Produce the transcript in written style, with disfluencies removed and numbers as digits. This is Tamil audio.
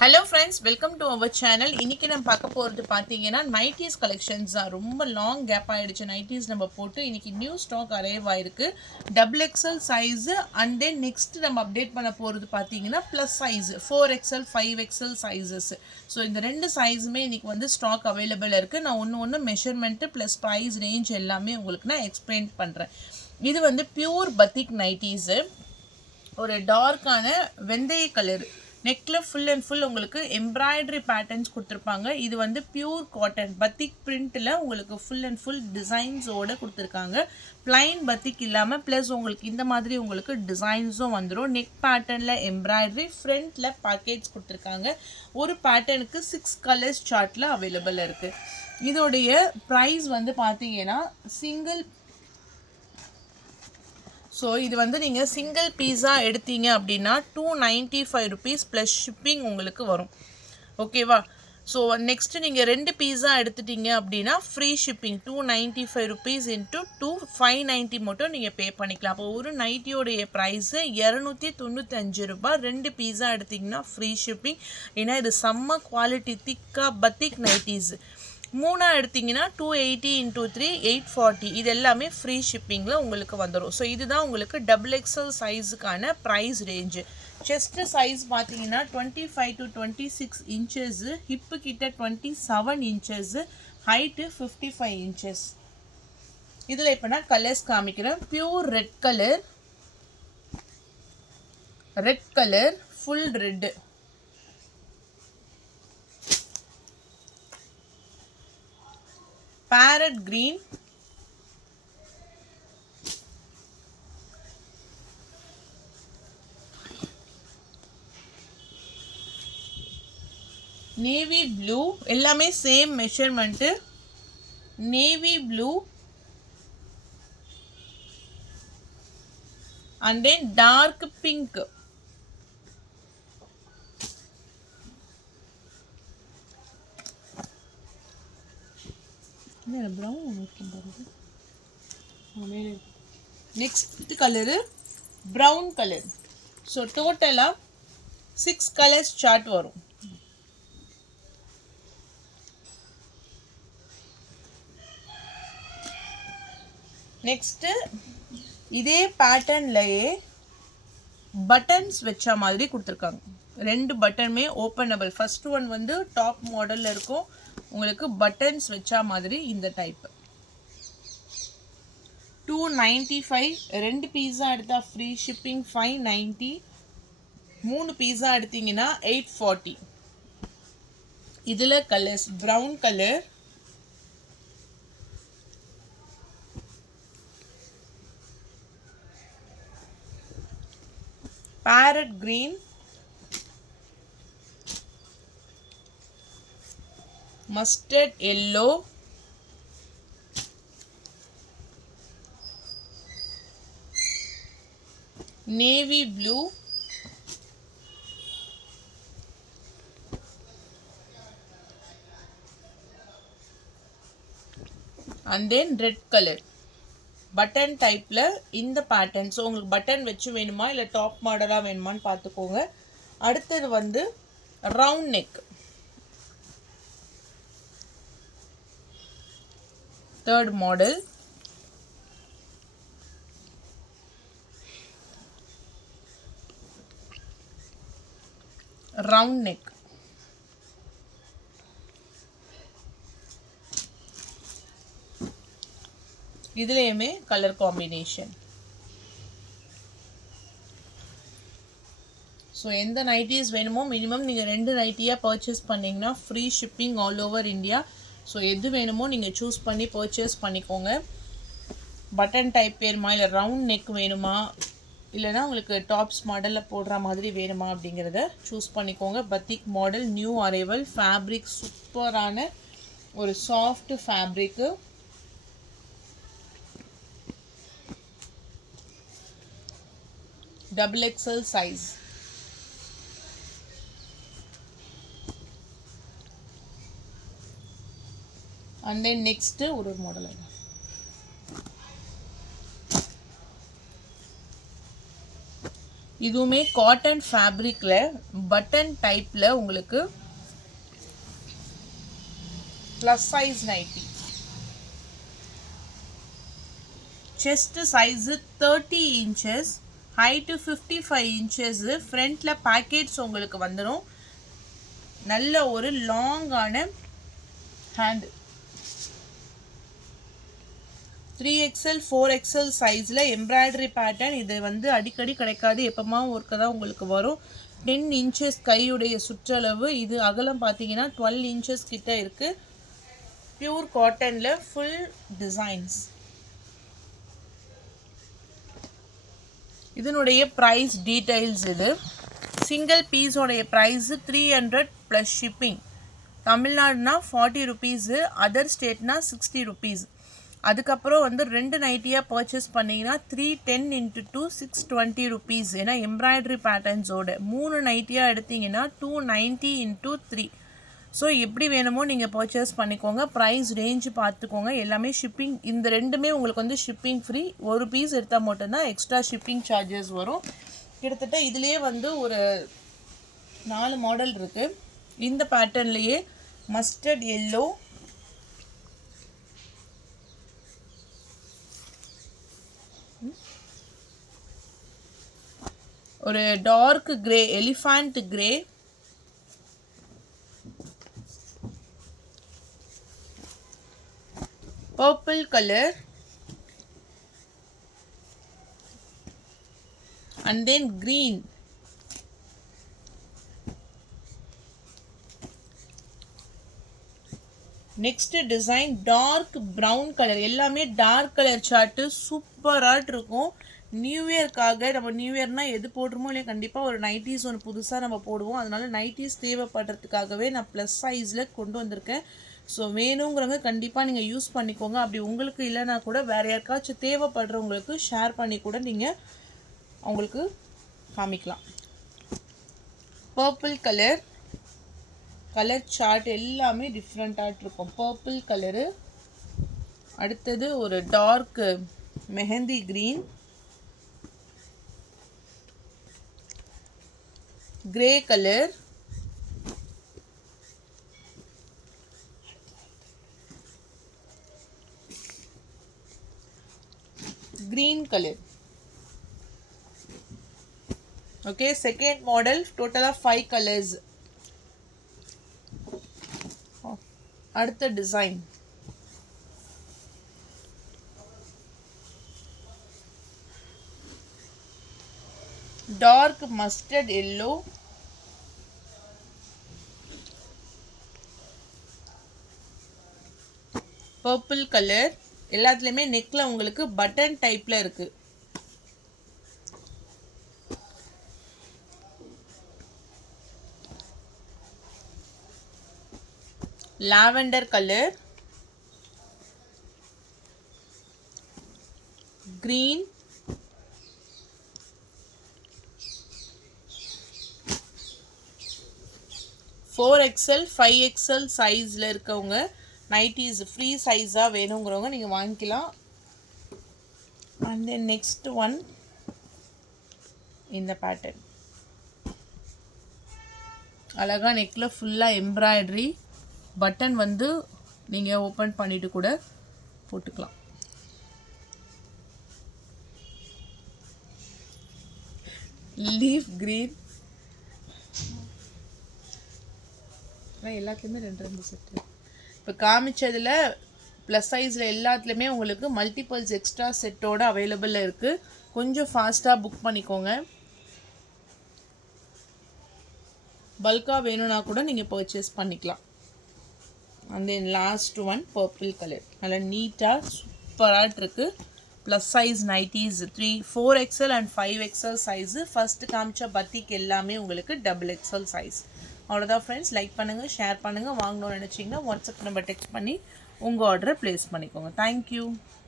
Hello friends, welcome to our channel. இன்னைக்கு நம்ம பார்க்க போறது பாத்தீங்கன்னா நைட்டிஸ் கலெக்ஷன்ஸ் தான். ரொம்ப லாங் கேப் ஆயிடுச்சு நைட்டிஸ் நம்ம போட்டு. இன்னைக்கு நியூ ஸ்டாக் அரைவ் ஆயிருக்கு. Double XL size and then next நம்ம அப்டேட் பண்ண போறது பாத்தீங்கன்னா plus size 4XL 5XL sizes. So இந்த ரெண்டு சைஸுமே இன்னைக்கு வந்து ஸ்டாக் அவைலபிள் இருக்கு. நான் ஒன்று மெஷர்மெண்ட் ப்ளஸ் ப்ரைஸ் ரேஞ்ச் எல்லாமே உங்களுக்கு நான் எக்ஸ்பிளைன் பண்றேன். இது வந்து பியூர் பத்திக் நைட்டிஸ். ஒரு டார்க்கான வெந்தய கலர் நெக்ல ஃபுல் அண்ட் ஃபுல் உங்களுக்கு எம்ப்ராய்டரி பேட்டர்ன்ஸ் கொடுத்துருப்பாங்க. இது வந்து பியூர் காட்டன் பத்திக் பிரிண்ட்டில் உங்களுக்கு ஃபுல் அண்ட் ஃபுல் டிசைன்ஸோடு கொடுத்துருக்காங்க. பிளைன் பத்திக் இல்லாமல் ப்ளஸ் உங்களுக்கு இந்த மாதிரி உங்களுக்கு டிசைன்ஸும் வந்துடும். நெக் பேட்டர்னில் எம்ப்ராய்டரி, ஃப்ரண்ட்டில் பேக்கேஜ் கொடுத்துருக்காங்க. ஒரு பேட்டர்னுக்கு 6 கலர்ஸ் சார்ட்டில் அவைலபிள் இருக்குது. இதோடைய ப்ரைஸ் வந்து பார்த்தீங்கன்னா ஸோ இது வந்து நீங்கள் சிங்கிள் பீஸா எடுத்தீங்க அப்படின்னா 295 rupees ப்ளஸ் ஷிப்பிங் உங்களுக்கு வரும். ஓகேவா? ஸோ நெக்ஸ்ட்டு நீங்கள் 2 பீஸா எடுத்துட்டீங்க அப்படின்னா ஃப்ரீ ஷிப்பிங் 295 rupees இன்ட்டு 590 மட்டும் நீங்கள் பே பண்ணிக்கலாம். அப்போ ஒரு நைட்டியோடைய ப்ரைஸு 295 ரூபாய். 2 பீஸா எடுத்திங்கன்னா ஃப்ரீ ஷிப்பிங். ஏன்னா இது செம்ம குவாலிட்டி திக்காக பத்திக் நைட்டிஸ். 3 எடுத்தீங்கன்னா 280 × 3 840. இது எல்லாமே ஃப்ரீ ஷிப்பிங்கில் உங்களுக்கு வந்துடும். ஸோ இதுதான் உங்களுக்கு டபுள் எக்ஸ்எல் சைஸுக்கான ப்ரைஸ் ரேஞ்சு. செஸ்ட்டு சைஸ் பார்த்தீங்கன்னா 25 to 26 inches, ஹிப்பு கிட்ட 27 inches, ஹைட்டு 55 inches. இதில் இப்போ நான் கலர்ஸ் காமிக்கிறேன். Pure red colour full red, parrot green, navy blue, எல்லாமே same measurement. navy blue and then dark pink, next colour brown colour. So டோட்டலாக 6 கலர்ஸ் சார்ட் வரும். நெக்ஸ்ட்டு இதே பேட்டர்ன்லையே பட்டன்ஸ் வச்ச மாதிரி கொடுத்துருக்காங்க. 2 பட்டனுமே ஓப்பனபிள். ஃபர்ஸ்ட் ஒன் வந்து டாப் மாடலில் இருக்கும், உங்களுக்கு பட்டன்ஸ் வச்சா மாதிரி இந்த டைப். 295. 2 பீஸா எடுத்தால் ஃப்ரீ ஷிப்பிங் 590. 3 பீஸா எடுத்தீங்கன்னா 840. இதில் colours brown colour, parrot green, mustard yellow, navy blue, and then red color. Button டைப்பில் இந்த பேட்டர்ன். ஸோ உங்களுக்கு பட்டன் வச்சு வேணுமா இல்லை டாப் மாடலாக வேணுமான்னு பார்த்துக்கோங்க. அடுத்தது வந்து round neck. Third model round neck. இதுலேயுமே கலர் காம்பினேஷன். ஸோ எந்த நைட்டிஸ் வேணுமோ மினிமம் நீங்கள் 2 நைட்டியாக பர்ச்சேஸ் பண்ணிங்கன்னா free shipping all over India. So எது வேணுமோ நீங்கள் சூஸ் பண்ணி பர்ச்சேஸ் பண்ணிக்கோங்க. பட்டன் டைப் வேணுமா இல்லை ரவுண்ட் நெக் வேணுமா இல்லைனா உங்களுக்கு டாப்ஸ் மாடலில் போடுற மாதிரி வேணுமா அப்படிங்கிறத சூஸ் பண்ணிக்கோங்க. பத்திக் மாடல் நியூ அரைவல். ஃபேப்ரிக் சூப்பரான ஒரு soft fabric. double XL size. And then next ஒரு மாடல் இதுவுமே காட்டன் ஃபேப்ரிக்கில் பட்டன் டைப்பில் உங்களுக்கு plus size nightie. Chest size 30 inches, height 55 inches. ஃப்ரண்ட்டில் பேக்கெட்ஸ் உங்களுக்கு வந்துடும். நல்ல ஒரு லாங்கான ஹேண்டு. 3XL 4XL சைஸில் எம்ப்ராய்டரி பேட்டர்ன். இது வந்து அடிக்கடி கிடைக்காது, எப்போமா ஒர்க்கு தான் உங்களுக்கு வரும். 10 இன்ச்சஸ் கையுடைய சுற்றளவு. இது அகலம் பார்த்தீங்கன்னா 12 இன்ச்சஸ் கிட்ட இருக்குது. பியூர் காட்டனில் ஃபுல் டிசைன்ஸ். இதனுடைய ப்ரைஸ் டீட்டெயில்ஸ். இது சிங்கிள் பீஸோடைய ப்ரைஸு 300 ப்ளஸ் ஷிப்பிங். தமிழ்நாடுனா 40 ருபீஸு, அதர் ஸ்டேட்னா 60 ருபீஸ். அதுக்கப்புறம் வந்து 2 நைட்டியாக பர்ச்சேஸ் பண்ணிங்கன்னா 310 × 2 620 ருபீஸ். ஏன்னா எம்ப்ராய்டரி பேட்டர்ன்ஸோட 3 நைட்டியாக எடுத்திங்கன்னா 290 × 3. ஸோ எப்படி வேணுமோ நீங்கள் பர்ச்சேஸ் பண்ணிக்கோங்க. ப்ரைஸ் ரேஞ்சு பார்த்துக்கோங்க. எல்லாமே ஷிப்பிங். இந்த ரெண்டுமே உங்களுக்கு வந்து ஷிப்பிங் ஃப்ரீ. ஒரு பீஸ் எடுத்தால் மட்டும்தான் எக்ஸ்ட்ரா ஷிப்பிங் சார்ஜஸ் வரும். கிட்டத்தட்ட இதுலேயே வந்து ஒரு 4 மாடல் இருக்குது. இந்த பேட்டர்ன்லேயே மஸ்டர்ட் எல்லோ, ஒரு dark grey, elephant grey, purple color, and then green. Next design dark brown color. எல்லாமே டார்க் கலர் சார்ட்டு சூப்பராக இருக்கும். நியூ இயர்க்காக நம்ம நியூ இயர்னா எது போடுறோமோ இல்லையா, கண்டிப்பாக ஒரு நைட்டிஸ் ஒன்று புதுசாக நம்ம போடுவோம். அதனால நைட்டிஸ் தேவைப்படுறதுக்காகவே நான் ப்ளஸ் சைஸில் கொண்டு வந்திருக்கேன். ஸோ வேணுங்கிறவங்க கண்டிப்பாக நீங்கள் யூஸ் பண்ணிக்கோங்க. அப்படி உங்களுக்கு இல்லைனா கூட வேறு யாருக்காச்சும் தேவைப்படுறவங்களுக்கு ஷேர் பண்ணி கூட நீங்கள் அவங்களுக்கு காமிக்கலாம். பர்பிள் கலர், கலர் சார்ட் எல்லாமே டிஃப்ரெண்ட்டாக இருக்கும். Purple colour. அடுத்தது ஒரு dark mehndi green, grey colour, green color. Okay, second model, total of 5 colors. அடுத்த design dark mustard yellow, purple colour. எல்லாத்துலேயுமே நெக்கில் உங்களுக்கு பட்டன் டைப்பில் இருக்குது. Lavender colour, green, XL 5XL சைஸில் இருக்கவங்க நைட்டிஸ் ஃப்ரீ சைஸாக வேணுங்கிறவங்க நீங்கள் வாங்கிக்கலாம். அண்ட் தென் நெக்ஸ்ட் ஒன் இந்த பேட்டர்ன். அழகாக நெக்கில் ஃபுல்லாக எம்ப்ராய்டரி, பட்டன் வந்து நீங்கள் ஓப்பன் பண்ணிவிட்டு கூட போட்டுக்கலாம். Leaf green. எல்லாத்துலேயுமே 2 செட்டு. இப்போ காமிச்சதில் ப்ளஸ் சைஸில் எல்லாத்துலேயுமே உங்களுக்கு மல்டிபிள்ஸ் எக்ஸ்ட்ரா செட்டோடு அவைலபிளில் இருக்குது. கொஞ்சம் ஃபாஸ்ட்டாக புக் பண்ணிக்கோங்க. பல்காக வேணும்னா கூட நீங்கள் பர்ச்சேஸ் பண்ணிக்கலாம். And then last one purple colour. நல்லா நீட்டாக சூப்பராக இருக்குது. Plus size nighties 4XL and 5XL size. First காமிச்ச பத்திக்கு எல்லாமே உங்களுக்கு XXL சைஸ். அவ்வளோதான் ஃப்ரெண்ட்ஸ். லைக் பண்ணுங்கள், ஷேர் பண்ணுங்கள். வாங்கணும்னு நினச்சிங்கன்னா வாட்ஸ்அப் நம்பர் டெக்ஸ்ட் பண்ணி உங்கள் ஆர்டரை ப்ளேஸ் பண்ணிக்கோங்க. தேங்க்யூ.